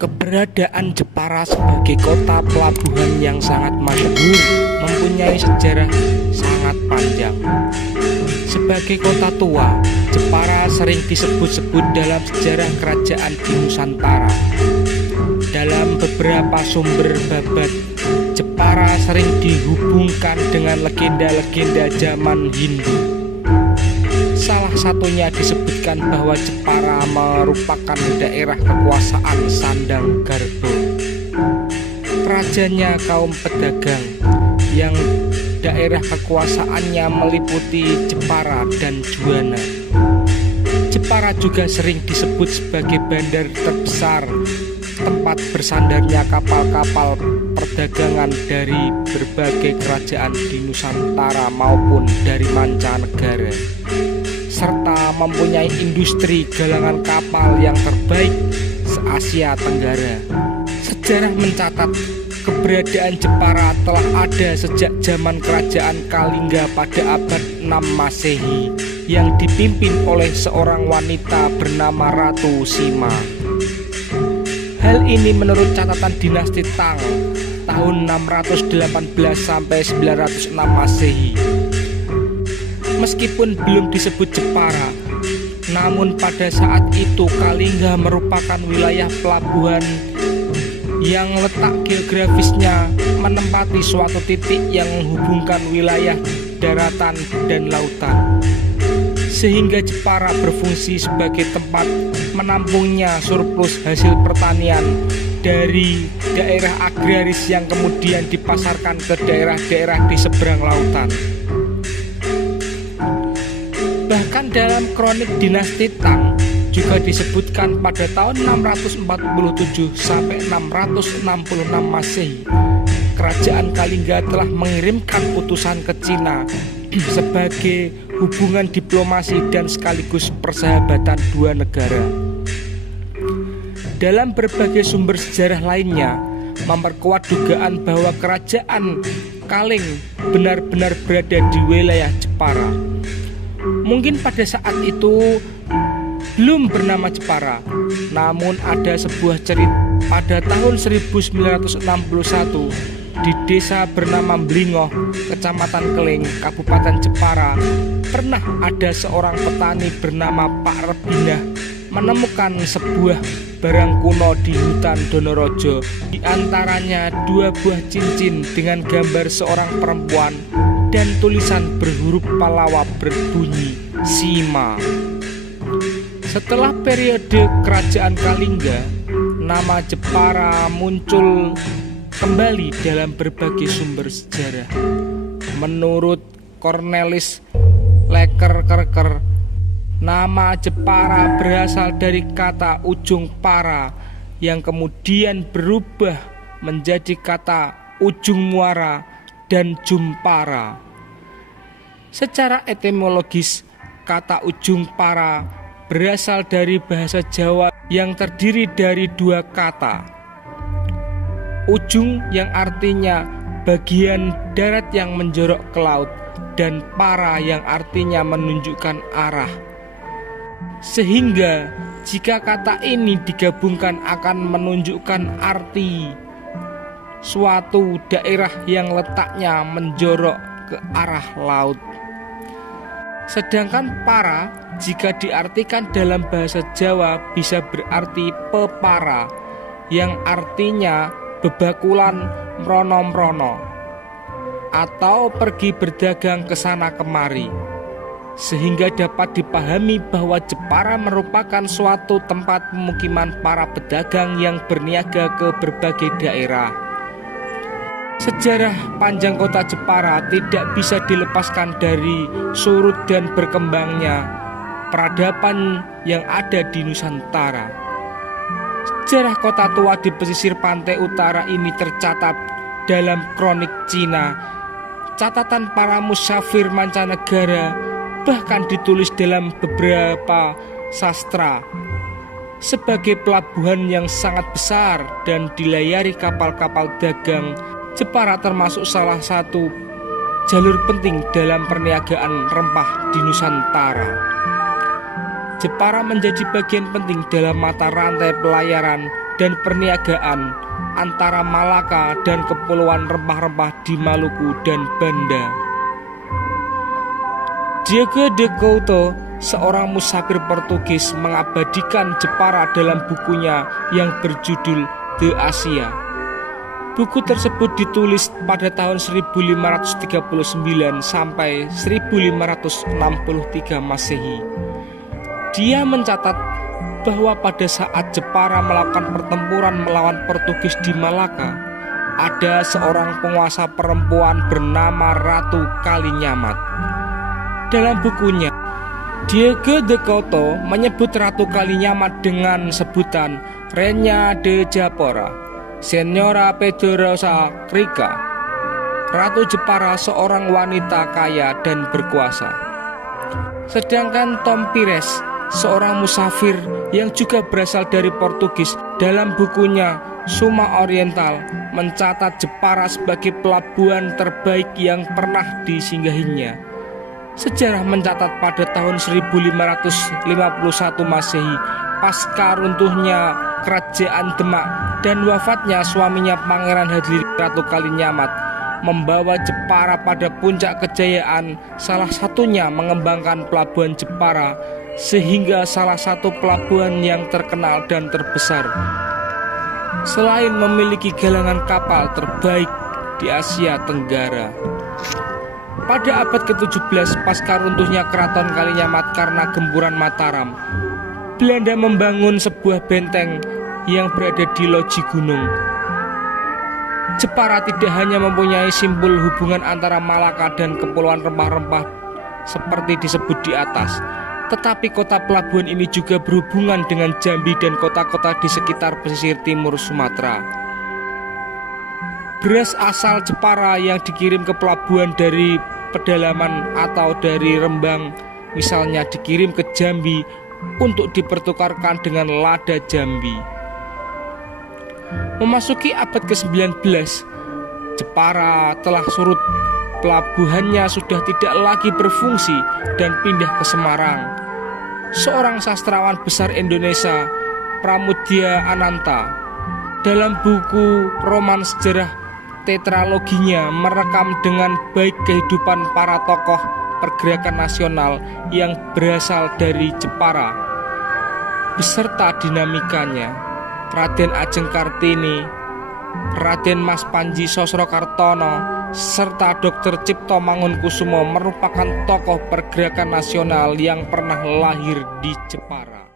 Keberadaan Jepara sebagai kota pelabuhan yang sangat masyhur mempunyai sejarah sangat panjang. Sebagai kota tua, Jepara sering disebut-sebut dalam sejarah kerajaan di Nusantara. Dalam beberapa sumber babat, Jepara sering dihubungkan dengan legenda-legenda zaman Hindu. Salah satunya disebutkan bahwa Jepara merupakan daerah kekuasaan Sandang Garbo, rajanya kaum pedagang yang daerah kekuasaannya meliputi Jepara dan Juwana. Jepara juga sering disebut sebagai bandar terbesar, tempat bersandarnya kapal-kapal perdagangan dari berbagai kerajaan di Nusantara maupun dari mancanegara, serta mempunyai industri galangan kapal yang terbaik se-Asia Tenggara. Sejarah mencatat keberadaan Jepara telah ada sejak zaman kerajaan Kalingga pada abad 6 Masehi yang dipimpin oleh seorang wanita bernama Ratu Sima. Hal ini menurut catatan dinasti Tang tahun 618 sampai 906 Masehi. Meskipun belum disebut Jepara, namun pada saat itu Kalingga merupakan wilayah pelabuhan yang letak geografisnya menempati suatu titik yang menghubungkan wilayah daratan dan lautan, sehingga Jepara berfungsi sebagai tempat menampungnya surplus hasil pertanian dari daerah agraris yang kemudian dipasarkan ke daerah-daerah di seberang lautan. Bahkan dalam kronik dinasti Tang juga disebutkan pada tahun 647 sampai 666 Masehi, kerajaan Kalingga telah mengirimkan utusan ke Cina sebagai hubungan diplomasi dan sekaligus persahabatan dua negara. Dalam berbagai sumber sejarah lainnya memperkuat dugaan bahwa kerajaan Kaling benar-benar berada di wilayah Jepara. Mungkin pada saat itu belum bernama Jepara, namun ada sebuah cerita pada tahun 1961 di desa bernama Blingoh, Kecamatan Keling, Kabupaten Jepara, pernah ada seorang petani bernama Pak Rebinah menemukan sebuah barang kuno di hutan Donorojo. Di antaranya dua buah cincin dengan gambar seorang perempuan dan tulisan berhuruf Pallawa berbunyi Sima. Setelah periode kerajaan Kalingga, nama Jepara muncul kembali dalam berbagai sumber sejarah. Menurut Cornelis Lekerkerker, nama Jepara berasal dari kata ujung para yang kemudian berubah menjadi kata ujung muara dan jumpara. Secara etimologis, kata ujung para berasal dari bahasa Jawa yang terdiri dari dua kata. Ujung yang artinya bagian darat yang menjorok ke laut, dan para yang artinya menunjukkan arah. Sehingga jika kata ini digabungkan akan menunjukkan arti suatu daerah yang letaknya menjorok ke arah laut. Sedangkan para jika diartikan dalam bahasa Jawa bisa berarti pepara, yang artinya bebakulan mrono-mrono atau pergi berdagang ke sana kemari, sehingga dapat dipahami bahwa Jepara merupakan suatu tempat pemukiman para pedagang yang berniaga ke berbagai daerah. Sejarah panjang kota Jepara tidak bisa dilepaskan dari surut dan berkembangnya peradaban yang ada di Nusantara. Sejarah kota tua di pesisir pantai utara ini tercatat dalam kronik Cina, catatan para musafir mancanegara, bahkan ditulis dalam beberapa sastra. Sebagai pelabuhan yang sangat besar dan dilayari kapal-kapal dagang, Jepara termasuk salah satu jalur penting dalam perniagaan rempah di Nusantara. Jepara menjadi bagian penting dalam mata rantai pelayaran dan perniagaan antara Malaka dan kepulauan rempah-rempah di Maluku dan Banda. Diego de Couto, seorang musafir Portugis, mengabadikan Jepara dalam bukunya yang berjudul The Asia. Buku tersebut ditulis pada tahun 1539 sampai 1563 Masehi. Dia mencatat bahwa pada saat Jepara melakukan pertempuran melawan Portugis di Malaka, ada seorang penguasa perempuan bernama Ratu Kalinyamat. Dalam bukunya, Diego de Couto menyebut Ratu Kalinyamat dengan sebutan Reina de Japora, Senyora Poderosa Rica, Ratu Jepara, seorang wanita kaya dan berkuasa. Sedangkan Tom Pires, seorang musafir yang juga berasal dari Portugis, dalam bukunya Suma Oriental mencatat Jepara sebagai pelabuhan terbaik yang pernah disinggahinya. Sejarah mencatat pada tahun 1551 Masehi, pasca runtuhnya Kerajaan Demak dan wafatnya suaminya Pangeran Hadlirin, Ratu Kalinyamat membawa Jepara pada puncak kejayaan, salah satunya mengembangkan pelabuhan Jepara sehingga salah satu pelabuhan yang terkenal dan terbesar. Selain memiliki galangan kapal terbaik di Asia Tenggara. Pada abad ke-17 pasca runtuhnya Keraton Kalinyamat karena gempuran Mataram, Belanda membangun sebuah benteng yang berada di loji gunung. Jepara tidak hanya mempunyai simbol hubungan antara Malaka dan kepulauan rempah-rempah seperti disebut di atas, tetapi kota pelabuhan ini juga berhubungan dengan Jambi dan kota-kota di sekitar pesisir timur Sumatera. Beras asal Jepara yang dikirim ke pelabuhan dari pedalaman atau dari Rembang misalnya dikirim ke Jambi untuk dipertukarkan dengan lada Jambi. Memasuki abad ke-19, Jepara telah surut, pelabuhannya sudah tidak lagi berfungsi dan pindah ke Semarang. Seorang sastrawan besar Indonesia, Pramudya Ananta, dalam buku roman sejarah tetraloginya merekam dengan baik kehidupan para tokoh pergerakan nasional yang berasal dari Jepara beserta dinamikanya. Raden Ajeng Kartini, Raden Mas Panji Sosrokartono, serta Dr. Cipto Mangunkusumo merupakan tokoh pergerakan nasional yang pernah lahir di Jepara.